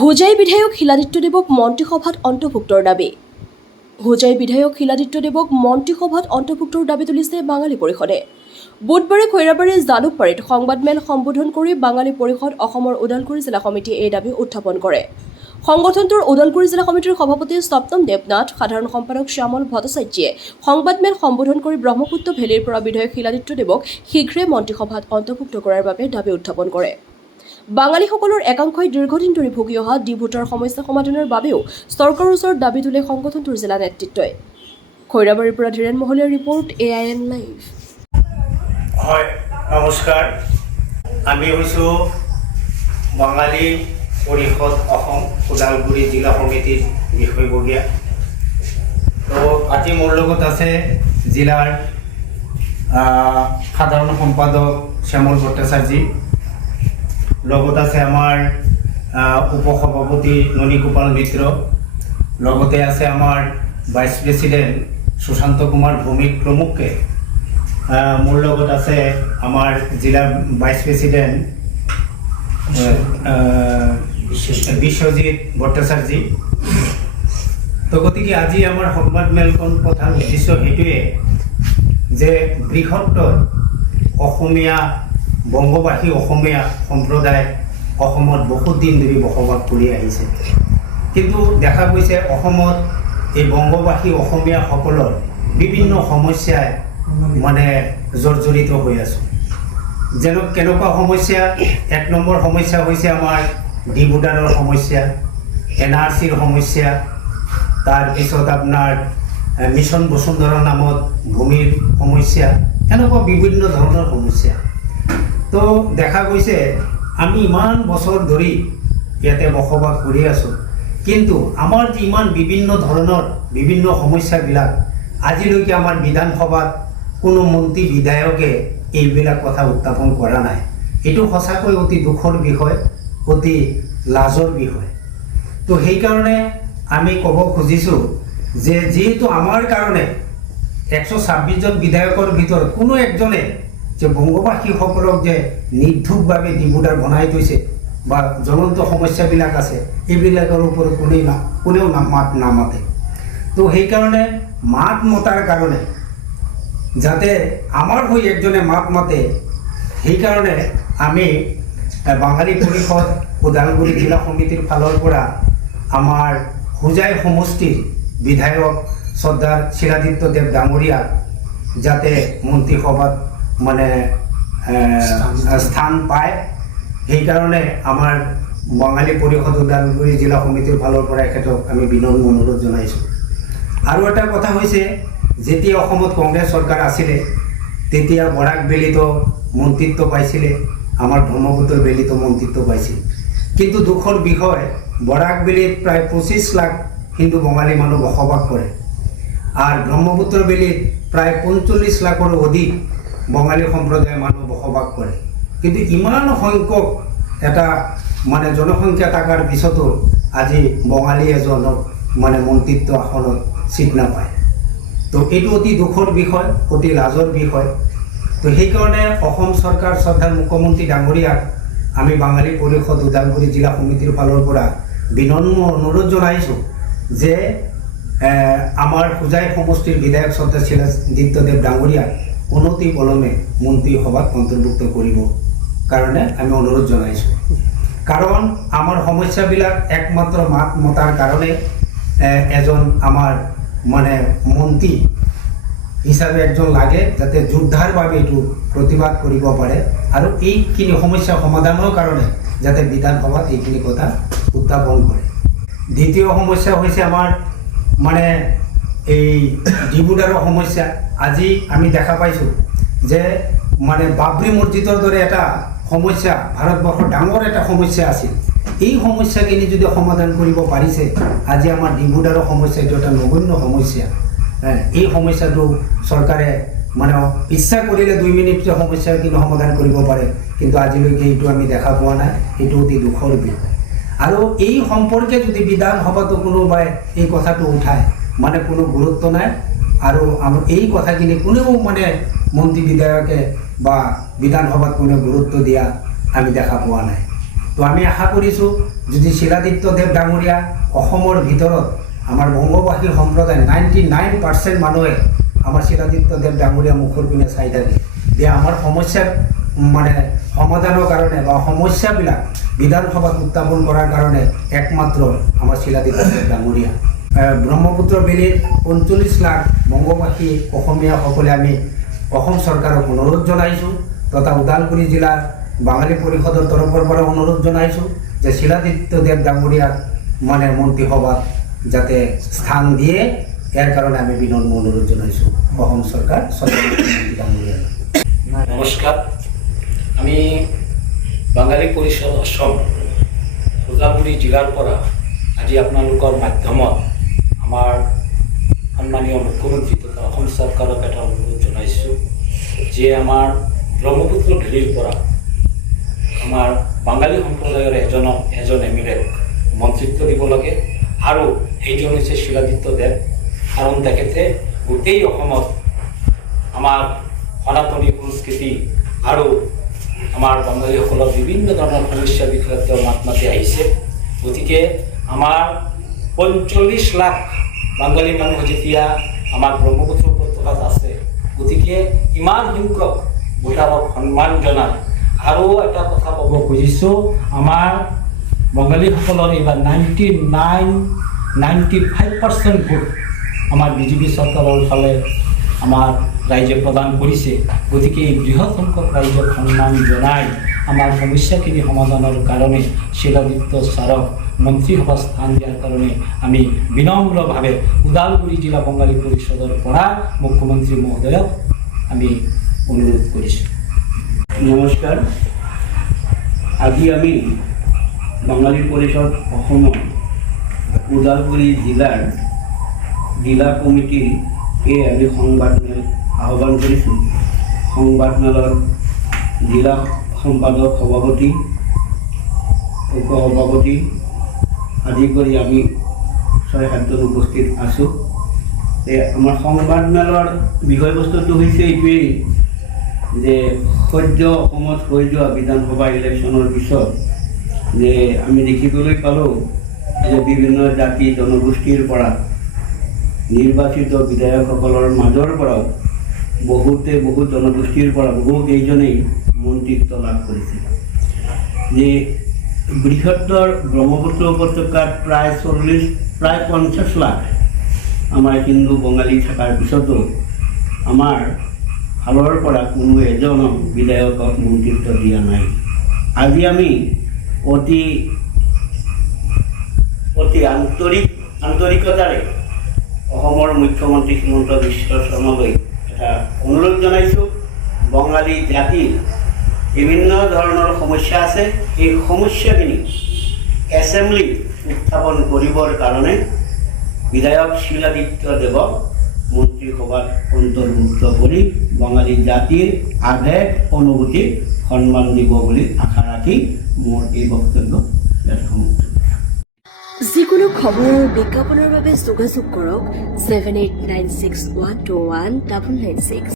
হোজাই বিধায়ক শিলাদিত্য দেৱক মন্ত্ৰীসভাত অন্তৰ্ভুক্তৰ দাবী। হোজাই বিধায়ক শিলাদিত্য দেৱক মন্ত্ৰীসভাত অন্তৰ্ভুক্তৰ দাবী তুলিছে বাঙালী পৰিষদে। বুধবাৰে খৈৰাবাৰীৰ জালুকবাৰীত সংবাদমেল সম্বোধন কৰি বাঙালী পৰিষদ অসমৰ ওদালগুৰি জিলা সমিতিয়ে এই দাবী উত্থাপন কৰে। সংগঠনটোৰ ওদালগুৰি জিলা সমিতিৰ সভাপতি সপ্তম দেৱনাথ, সাধাৰণ সম্পাদক শ্যামল ভট্টাচাৰ্যে সংবাদমেল সম্বোধন কৰি ব্ৰহ্মপুত্ৰ ভেলীৰ পৰা বিধায়ক শিলাদিত্য দেৱক শীঘ্ৰে মন্ত্ৰীসভাত অন্তৰ্ভুক্ত কৰাৰ বাবে দাবী উত্থাপন কৰে। বাঙালীসকলৰ একাংশই দীৰ্ঘদিন ধৰি ভুগি অহা ডিভোটাৰ সমস্যা সমাধানৰ বাবেও চৰকাৰৰ ওচৰত দাবী তোলে সংগঠনটোৰ জিলা নেতৃত্বই। খৈৰাবাৰীৰ পৰা ধীৰেন মহলীয়াৰ ৰিপৰ্ট, AIN লাইভ। হয়, নমস্কাৰ। আমি হৈছোঁ বাঙালী পৰিষদ অসম ওদালগুৰি জিলা সমিতিৰ বিষয়ববীয়া। তো আজি মোৰ লগত আছে জিলাৰ সাধাৰণ সম্পাদক শ্যামল ভট্টাচাৰ্যী, লগত আছে আমাৰ উপসভাপতি ননীগোপাল মিত্ৰ, লগতে আছে আমাৰ ভাইচ প্ৰেচিডেণ্ট সুশান্ত কুমাৰ ভৌমিক প্ৰমুখে। মোৰ লগত আছে আমাৰ জিলাৰ ভাইচ প্ৰেচিডেণ্ট বিশ্বজিৎ ভট্টাচাৰ্যী। তো গতিকে আজি আমাৰ সংবাদমেলখন প্ৰধান উদ্দেশ্য সেইটোৱে যে বৃহত্তৰ অসমীয়া বংগবাসী অসমীয়া সম্প্ৰদায় অসমত বহুত দিন ধৰি বসবাস কৰি আহিছে, কিন্তু দেখা গৈছে অসমত এই বংগবাসী অসমীয়াসকলৰ বিভিন্ন সমস্যাই মানে জৰ্জৰিত হৈ আছোঁ। কেনেকুৱা সমস্যা? এক নম্বৰ সমস্যা হৈছে আমাৰ ডিভোটাৰৰ সমস্যা, NRCৰ সমস্যা, তাৰপিছত আপোনাৰ মিছন বসুন্ধৰা নামত ভূমিৰ সমস্যা, এনেকুৱা বিভিন্ন ধৰণৰ সমস্যা। তো দেখা গৈছে আমি ইমান বছৰ ধৰি ইয়াতে বসবাস কৰি আছোঁ, কিন্তু আমাৰ যে ইমান বিভিন্ন ধৰণৰ বিভিন্ন সমস্যাবিলাক আজিলৈকে আমাৰ বিধানসভাত কোনো মন্ত্ৰী বিধায়কে এইবিলাক কথা উত্থাপন কৰা নাই। এইটো সঁচাকৈ অতি দুখৰ বিষয়, অতি লাজৰ বিষয়। তো সেইকাৰণে আমি ক'ব খুজিছোঁ যে যিহেতু আমাৰ কাৰণে 126জন বিধায়কৰ ভিতৰত কোনো একজনে যে বংগবাসীসকলক যে নিৰ্ধুকভাৱে ডিভোটাৰ বনাই থৈছে বা জ্বলন্ত সমস্যাবিলাক আছে, এইবিলাকৰ ওপৰত কোনেও মাত নামাতে। তো সেইকাৰণে মাত মতাৰ কাৰণে যাতে আমাৰ হৈ একজনে মাত মাতে, সেইকাৰণে আমি বাঙালী পৰিষদ ওদালগুৰি জিলা সমিতিৰ ফালৰ পৰা আমাৰ হোজাই সমষ্টিৰ বিধায়ক শ্ৰদ্ধাৰ শিলাদিত্য দেৱ ডাঙৰীয়াক যাতে মন্ত্ৰীসভাত মানে স্থান পায়, সেইকাৰণে আমাৰ বাঙালী পৰিষদ ওদালগুৰি জিলা সমিতিৰ ফালৰ পৰা এখেতক আমি বিনম্ৰ অনুৰোধ জনাইছোঁ। আৰু এটা কথা হৈছে, যেতিয়া অসমত কংগ্ৰেছ চৰকাৰ আছিলে তেতিয়া বৰাক ভেলীতো মন্ত্ৰিত্ব পাইছিলে, আমাৰ ব্ৰহ্মপুত্ৰ ভেলীতো মন্ত্ৰিত্ব পাইছিল। কিন্তু দুখৰ বিষয়, বৰাক ভেলীত প্ৰায় 25 লাখ হিন্দু বঙালী মানুহ বসবাস কৰে, আর ব্রহ্মপুত্র ভেলীত প্রায় 45 লাখের অধিক বঙালী সম্প্রদায়ের মানুষ বসবাস করে। কিন্তু ইমান সংখ্যক এটা মানে জনসংখ্যা থাকার পিছতো আজি বঙালী এজনক মানে মন্ত্রিত্ব আসনত চিট নাপায়। তো এইটো অতি দুখৰ বিষয়, অতি লাজৰ বিষয়। তো সেইকাৰণে অসম চৰকাৰ শ্ৰদ্ধাৰ মুখ্যমন্ত্ৰী ডাঙৰীয়াক আমি বাঙালী পৰিষদ ওদালগুৰি জিলা সমিতিৰ ফালৰ পৰা বিনম্ৰ অনুৰোধ জনাইছোঁ যে আমাৰ হোজাই সমষ্টিৰ বিধায়ক শ্ৰদ্ধা শিলাদিত্য দেৱ ডাঙৰীয়াক অনতি পলমে মন্ত্ৰীসভাত অন্তৰ্ভুক্ত কৰিব কাৰণে আমি অনুৰোধ জনাইছোঁ। কাৰণ আমাৰ সমস্যাবিলাক একমাত্ৰ মাত মতাৰ কাৰণে এজন আমাৰ মানে মন্ত্ৰী হিচাপে একজন লাগে, যাতে যোদ্ধাৰ বাবে এইটো প্ৰতিবাদ কৰিব পাৰে আৰু এইখিনি সমস্যা সমাধানৰ কাৰণে যাতে বিধানসভাত এইখিনি কথা উত্থাপন কৰে। দ্বিতীয় সমস্যা হৈছে আমাৰ মানে এই ডিভোটাৰৰ সমস্যা। আজি আমি দেখা পাইছোঁ যে মানে বাবৰি মছজিদৰ দৰে এটা সমস্যা ভাৰতবৰ্ষৰ ডাঙৰ এটা সমস্যা আছিল। এই সমস্যাখিনি যদি সমাধান কৰিব পাৰিছে, আজি আমাৰ ডিভোটাৰৰ সমস্যা এইটো এটা নগণ্য সমস্যা। এই সমস্যাটো চৰকাৰে মানে ইচ্ছা কৰিলে 2 মিনিটতে সমস্যাখিনি সমাধান কৰিব পাৰে, কিন্তু আজিলৈকে এইটো আমি দেখা পোৱা নাই। এইটো অতি দুখৰ বিষয়। আৰু এই সম্পৰ্কে যদি বিধানসভাতো কোনোবাই এই কথাটো উঠায়, মানে কোনো গুৰুত্ব নাই, আৰু এই কথাখিনি কোনেও মানে মন্ত্ৰী বিধায়কে বা বিধানসভাত কোনেও গুৰুত্ব দিয়া আমি দেখা পোৱা নাই। তো আমি আশা কৰিছোঁ যদি শিলাদিত্য দেৱ ডাঙৰীয়া অসমৰ ভিতৰত আমাৰ বংগবাসী সম্প্ৰদায় 99% মানুহে আমাৰ শিলাদিত্য দেৱ ডাঙৰীয়া মুখৰ পিনে চাই থাকে যে আমাৰ সমস্যা মানে সমাধানৰ কাৰণে বা সমস্যাবিলাক বিধানসভাত উত্থাপন কৰাৰ কাৰণে একমাত্ৰ আমাৰ শিলাদিত্য দেৱ ডাঙৰীয়া। ব্ৰহ্মপুত্ৰ বেলিত 45 লাখ বংগবাসী অসমীয়াসকলে আমি অসম চৰকাৰক অনুৰোধ জনাইছোঁ তথা ওদালগুৰি জিলাৰ বাঙালী পৰিষদৰ তৰফৰ পৰা অনুৰোধ জনাইছোঁ যে শিলাদিত্য দেৱ ডাঙৰীয়াক মানে মন্ত্ৰীসভাত যাতে স্থান দিয়ে ইয়াৰ কাৰণে আমি বিনম্ৰ অনুৰোধ জনাইছোঁ অসম চৰকাৰ মন্ত্ৰী ডাঙৰীয়া। নমস্কাৰ, আমি বাঙালী পৰিষদ অসম ওদালগুৰি জিলাৰ পৰা আজি আপোনালোকৰ মাধ্যমত আমাৰ সন্মানীয় মুখ্যমন্ত্ৰী তথা অসম চৰকাৰক এটা অনুৰোধ জনাইছোঁ যে আমাৰ ব্ৰহ্মপুত্ৰ ভেলীৰ পৰা আমাৰ বাঙালী সম্প্ৰদায়ৰ এজন MLA মন্ত্ৰিত্ব দিব লাগে আৰু এইজন হৈছে শিলাদিত্য দেৱ। কাৰণ তেখেতে গোটেই অসমত আমাৰ সনাতনী সংস্কৃতি আৰু আমাৰ বাঙালীসকলৰ বিভিন্ন ধৰণৰ সমস্যাৰ বিষয়ে তেওঁ মাত মাতি আহিছে। গতিকে আমাৰ 45 লাখ বাঙালী মানুহ যেতিয়া আমাৰ ব্ৰহ্মপুত্ৰ উপত্যকাত আছে, গতিকে ইমান সংখ্যক ভোটাৰক সন্মান জনাই আৰু এটা কথা ক'ব খুজিছোঁ, আমাৰ বঙালীসকলৰ এইবাৰ 95% ভোট আমাৰ BJP চৰকাৰৰ ফালে আমাৰ ৰাইজে প্ৰদান কৰিছে। গতিকে এই বৃহৎ সংখ্যক ৰাইজক সন্মান জনাই আমাৰ সমস্যাখিনি সমাধানৰ কাৰণে শিলাদিত্য ছাৰক মন্ত্ৰীসভাত স্থান দিয়াৰ কাৰণে আমি বিনম্ৰভাৱে ওদালগুৰি জিলা বঙালী পৰিষদৰ পৰা মুখ্যমন্ত্ৰী মহোদয়ক আমি অনুৰোধ কৰিছোঁ। নমস্কাৰ, আজি আমি বাঙালী পৰিষদ অসমৰ ওদালগুৰি জিলাৰ জিলা কমিটিৰ আমি সংবাদমেল আহ্বান কৰিছোঁ। সংবাদমেলৰ জিলা সম্পাদক সভাপতি, উপ সভাপতি আদি কৰি আমি 6-7জন উপস্থিত আছোঁ। আমাৰ সংবাদমেলৰ বিষয়বস্তুটো হৈছে এইটোৱেই যে সদ্য অসমত হৈ যোৱা বিধানসভা ইলেকশ্যনৰ পিছত যে আমি দেখিবলৈ পালোঁ যে বিভিন্ন জাতি জনগোষ্ঠীৰ পৰা নিৰ্বাচিত বিধায়কসকলৰ মাজৰ পৰাও বহু জনগোষ্ঠীৰ পৰা বহুকেইজনেই মন্ত্ৰিত্ব লাভ কৰিছে। যে বৃহত্তৰ ব্ৰহ্মপুত্ৰ উপত্যকাত প্ৰায় 50 লাখ আমাৰ হিন্দু বঙালী থকাৰ পিছতো আমাৰ ফালৰ পৰা কোনো এজনক বিধায়কক মন্ত্ৰিত্ব দিয়া নাই। আজি আমি অতি আন্তৰিকতাৰে অসমৰ মুখ্যমন্ত্ৰী হিমন্ত বিশ্ব শৰ্মালৈ এটা অনুৰোধ জনাইছোঁ। বঙালী জাতিৰ বিভিন্ন ধৰণৰ সমস্যা আছে, এই সমস্যাখিনি এছেম্বলি উত্থাপন কৰিবৰ কাৰণে বিধায়ক শিলাদিত্য দেৱক মন্ত্ৰীসভাত অন্তৰ্ভুক্ত কৰি বঙালী জাতিৰ আৱেগ অনুভূতিক সন্মান দিব বুলি আশা ৰাখি মোৰ এই বক্তব্য ইয়াত সমাপ্ত। যিকোনো খবৰ আৰু বিজ্ঞাপনৰ বাবে যোগাযোগ কৰক 7896121996।